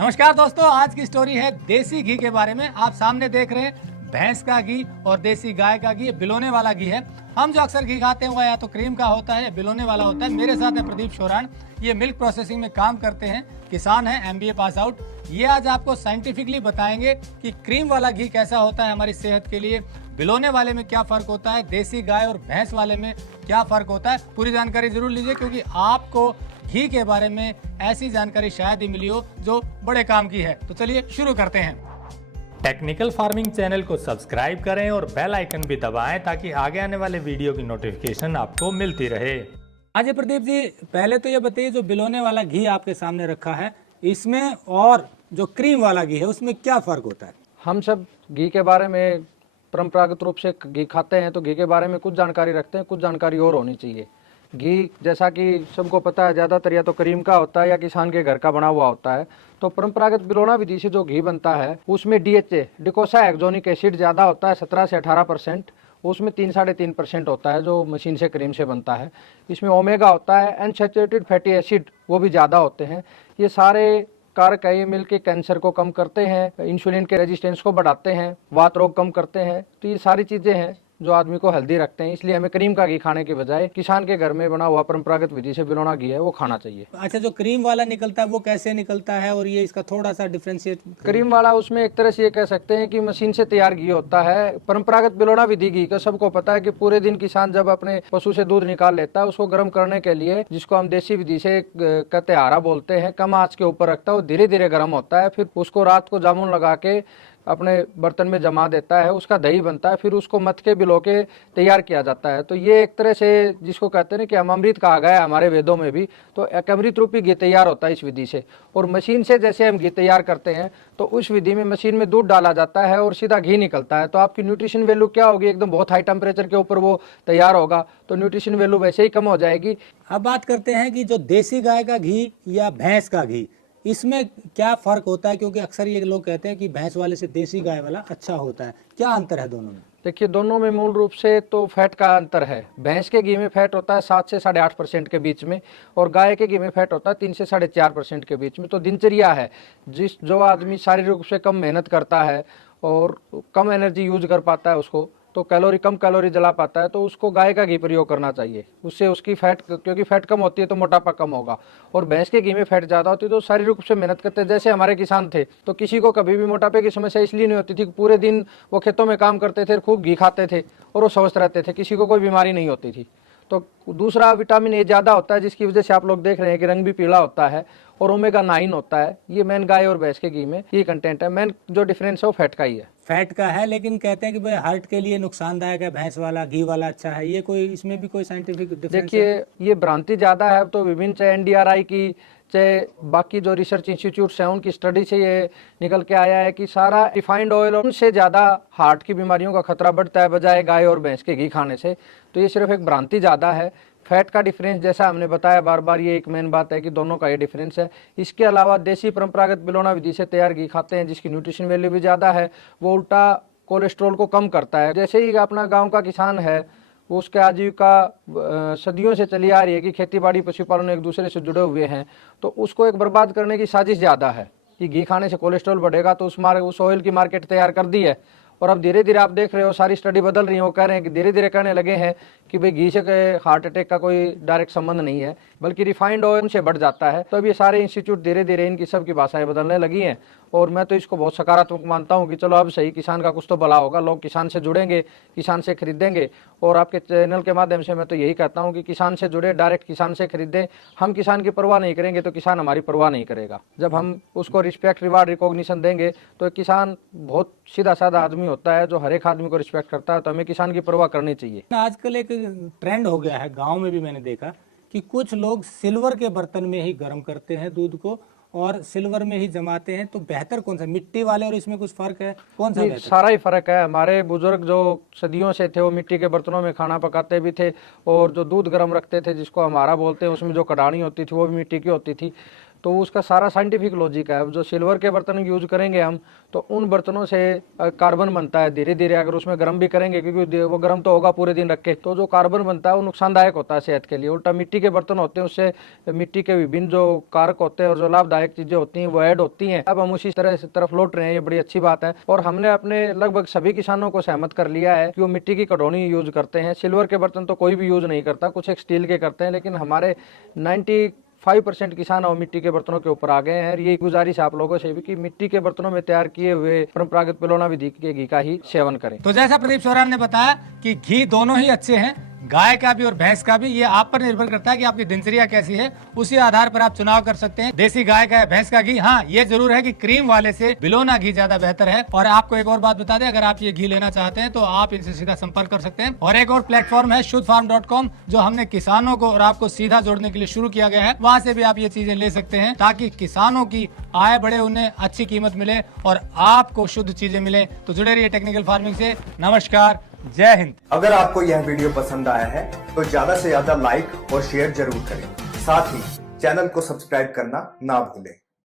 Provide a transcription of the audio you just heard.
नमस्कार दोस्तों, आज की स्टोरी है देसी घी के बारे में। आप सामने देख रहे हैं भैंस का घी और देसी गाय का घी। बिलोने वाला घी है। हम जो अक्सर घी खाते हैं वो या तो क्रीम का होता है या बिलोने वाला होता है। मेरे साथ है प्रदीप शोरान, ये मिल्क प्रोसेसिंग में काम करते हैं, किसान है, MBA पास आउट। ये आज आपको साइंटिफिकली बताएंगे कि क्रीम वाला घी कैसा होता है हमारी सेहत के लिए, बिलोने वाले में क्या फर्क होता है, देसी गाय और भैंस वाले में क्या फर्क होता है। पूरी जानकारी जरूर लीजिए क्योंकि आपको घी के बारे में ऐसी जानकारी शायद ही मिली हो जो बड़े काम की है। तो चलिए शुरू करते हैं। टेक्निकल फार्मिंग चैनल को सब्सक्राइब करें और बेल आइकन भी दबाएं ताकि आगे आने वाले वीडियो की नोटिफिकेशन आपको मिलती रहे। आज प्रदीप जी, पहले तो ये बताइए, जो बिलोने वाला घी आपके सामने रखा है, इसमें और जो क्रीम वाला घी है उसमें क्या फर्क होता है? हम सब घी के बारे में परंपरागत रूप से घी खाते हैं तो घी के बारे में कुछ जानकारी रखते हैं, कुछ जानकारी और होनी चाहिए। घी जैसा कि सबको पता है ज़्यादातर या तो क्रीम का होता है या किसान के घर का बना हुआ होता है। तो परंपरागत बिलोना विधि से जो घी बनता है उसमें DHA डिकोसा हेक्सोनिक एसिड ज़्यादा होता है, 17 से 18%। उसमें 3-3.5% होता है जो मशीन से क्रीम से बनता है। इसमें ओमेगा होता है, अनसैचुरेटेड फैटी एसिड वो भी ज़्यादा होते हैं। ये सारे कारक है, ये मिलकर कैंसर को कम करते हैं, इंसुलिन के रेजिस्टेंस को बढ़ाते हैं, वात रोग कम करते हैं। तो ये सारी चीज़ें हैं जो आदमी को हेल्दी रखते हैं। इसलिए हमें क्रीम का घी खाने के बजाय किसान के घर में बना हुआ परंपरागत विधि से बिलोना घी है वो खाना चाहिए। अच्छा, जो क्रीम वाला निकलता है वो कैसे निकलता है और ये इसका थोड़ा सा डिफरेंशिएट? क्रीम वाला उसमें एक तरह से ये कह सकते हैं कि मशीन से तैयार घी होता है। परंपरागत बिलोना विधि घी का सबको पता है कि पूरे दिन किसान जब अपने पशु से दूध निकाल लेता है उसको गर्म करने के लिए, जिसको हम देसी विधि से कहते हारा बोलते हैं, कम आंच के ऊपर रखता है, वो धीरे धीरे गर्म होता है। फिर उसको रात को जामुन लगा के अपने बर्तन में जमा देता है, उसका दही बनता है, फिर उसको मथ के बिलो के तैयार किया जाता है। तो ये एक तरह से जिसको कहते हैं कि अमृत कहा गया है हमारे वेदों में भी, तो एक अमृत रूपी घी तैयार होता है इस विधि से। और मशीन से जैसे हम घी तैयार करते हैं तो उस विधि में मशीन में दूध डाला जाता है और सीधा घी निकलता है। तो आपकी न्यूट्रिशन वैल्यू क्या होगी? एकदम बहुत हाई टेम्परेचर के ऊपर वो तैयार होगा तो न्यूट्रिशन वैल्यू वैसे ही कम हो जाएगी। अब बात करते हैं कि जो देसी गाय का घी या भैंस का घी, इसमें क्या फर्क होता है? क्योंकि अक्सर ये लोग कहते हैं कि भैंस वाले से देसी गाय वाला अच्छा होता है। क्या अंतर है दोनों में? देखिए, दोनों में मूल रूप से तो फैट का अंतर है। भैंस के घी में फैट होता है 7 से 8.5% के बीच में और गाय के घी में फैट होता है 3 से 4.5% के बीच में। तो दिनचर्या है, जो आदमी शारीरिक रूप से कम मेहनत करता है और कम एनर्जी यूज कर पाता है, उसको तो कम कैलोरी जला पाता है, तो उसको गाय का घी प्रयोग करना चाहिए। उससे उसकी फैट, क्योंकि फैट कम होती है तो मोटापा कम होगा। और भैंस के घी में फैट ज़्यादा होती है तो शारीरिक रूप से मेहनत करते हैं। जैसे हमारे किसान थे तो किसी को कभी भी मोटापे की समस्या इसलिए नहीं होती थी कि पूरे दिन वो खेतों में काम करते थे, खूब घी खाते थे और वो स्वस्थ रहते थे, किसी को कोई बीमारी नहीं होती थी। तो दूसरा, विटामिन ए ज़्यादा होता है जिसकी वजह से आप लोग देख रहे हैं कि रंग भी पीला होता है, और ओमेगा 9 होता है। ये मेन गाय और भैंस के घी में ये कंटेंट है। मेन जो डिफरेंस है वो फैट का ही है। फैट का है, लेकिन कहते हैं कि भाई हार्ट के लिए नुकसानदायक है, भैंस वाला घी वाला अच्छा है। ये कोई, इसमें भी कोई साइंटिफिक डिफरेंस? देखिए, ये भ्रांति ज़्यादा है। तो विभिन्न, चाहे NDRI की, चाहे बाकी जो रिसर्च इंस्टीट्यूट्स हैं उनकी स्टडी से ये निकल के आया है कि सारा रिफाइंड ऑयल, उनसे ज़्यादा हार्ट की बीमारियों का खतरा बढ़ता है बजाय गाय और भैंस के घी खाने से। तो ये सिर्फ एक भ्रांति ज़्यादा है। फैट का डिफरेंस जैसा हमने बताया बार बार, ये एक मेन बात है कि दोनों का ये डिफरेंस है। इसके अलावा देसी परंपरागत बिलोना विधि से तैयार घी खाते हैं जिसकी न्यूट्रिशन वैल्यू भी ज़्यादा है, वो उल्टा कोलेस्ट्रॉल को कम करता है। जैसे ही अपना गांव का किसान है, उसके आजीविका सदियों से चली आ रही है कि खेती बाड़ी पशुपालन एक दूसरे से जुड़े हुए हैं, तो उसको एक बर्बाद करने की साजिश ज़्यादा है कि घी खाने से कोलेस्ट्रॉल बढ़ेगा। तो उस ऑयल की मार्केट तैयार कर दी है और अब धीरे धीरे आप देख रहे हो सारी स्टडी बदल रही है। वो कह रहे हैं कि धीरे धीरे कहने लगे हैं कि भाई घी से हार्ट अटैक का कोई डायरेक्ट संबंध नहीं है, बल्कि रिफाइंड ऑयल से बढ़ जाता है। तो अब ये सारे इंस्टीट्यूट धीरे धीरे इनकी सबकी भाषाएं बदलने लगी हैं और मैं तो इसको बहुत सकारात्मक मानता हूं कि चलो अब सही, किसान का कुछ तो भला होगा, लोग किसान से जुड़ेंगे, किसान से खरीदेंगे। और आपके चैनल के माध्यम से मैं तो यही कहता हूं कि किसान से जुड़े, डायरेक्ट किसान से खरीदें। हम किसान की परवाह नहीं करेंगे तो किसान हमारी परवाह नहीं करेगा। जब हम उसको रिस्पेक्ट, रिवार्ड, रिकॉग्निशन देंगे तो किसान बहुत सीधा साधा आदमी होता है जो हर एक आदमी को रिस्पेक्ट करता है। तो हमें किसान की परवाह करनी चाहिए। आजकल एक ट्रेंड हो गया है, गांव में भी मैंने देखा कि कुछ लोग सिल्वर के बर्तन में ही गर्म करते हैं दूध को और सिल्वर में ही जमाते हैं। तो बेहतर कौन सा, मिट्टी वाले और इसमें कुछ फर्क है? कौन सा बेहतर? सारा ही फर्क है। हमारे बुजुर्ग जो सदियों से थे वो मिट्टी के बर्तनों में खाना पकाते भी थे और जो दूध गर्म रखते थे, जिसको हमारा बोलते हैं, उसमें जो कढ़ानी होती थी वो भी मिट्टी की होती थी। तो उसका सारा साइंटिफिक लॉजिक है। अब जो सिल्वर के बर्तन यूज करेंगे हम, तो उन बर्तनों से कार्बन बनता है। धीरे धीरे अगर उसमें गर्म भी करेंगे, क्योंकि वो गर्म तो होगा पूरे दिन रख के, तो जो कार्बन बनता है वो नुकसानदायक होता है सेहत के लिए। उल्टा मिट्टी के बर्तन होते हैं, उससे मिट्टी के विभिन्न जो कारक होते हैं और जो लाभदायक चीजें होती हैं वो ऐड होती हैं। अब हम उसी तरफ लौट रहे हैं, ये बड़ी अच्छी बात है। और हमने अपने लगभग सभी किसानों को सहमत कर लिया है कि वो मिट्टी की कटौनी यूज करते हैं। सिल्वर के बर्तन तो कोई भी यूज नहीं करता, कुछ एक स्टील के करते हैं, लेकिन हमारे 95% किसान और मिट्टी के बर्तनों के ऊपर आ गए हैं। ये गुजारिश आप लोगों से भी कि मिट्टी के बर्तनों में तैयार किए हुए परंपरागत पिलौना विधि के घी का ही सेवन करें। तो जैसा प्रदीप चौहान ने बताया कि घी दोनों ही अच्छे हैं, गाय का भी और भैंस का भी। ये आप पर निर्भर करता है कि आपकी दिनचर्या कैसी है, उसी आधार पर आप चुनाव कर सकते हैं। देसी गाय का या भैंस का घी, हाँ ये जरूर है कि क्रीम वाले से बिलोना घी ज्यादा बेहतर है। और आपको एक और बात बता दें, अगर आप ये घी लेना चाहते हैं तो आप इनसे सीधा संपर्क कर सकते हैं। और एक और प्लेटफॉर्म है शुद्धफार्म.com, जो हमने किसानों को और आपको सीधा जोड़ने के लिए शुरू किया गया है। वहां से भी आप ये चीजें ले सकते हैं ताकि किसानों की आय बढ़े, उन्हें अच्छी कीमत मिले और आपको शुद्ध चीजें मिले। तो जुड़े रहिए टेक्निकल फार्मिंग से। नमस्कार, जय हिंद। अगर आपको यह वीडियो पसंद आया है तो ज्यादा से ज्यादा लाइक और शेयर जरूर करें। साथ ही चैनल को सब्सक्राइब करना ना भूलें।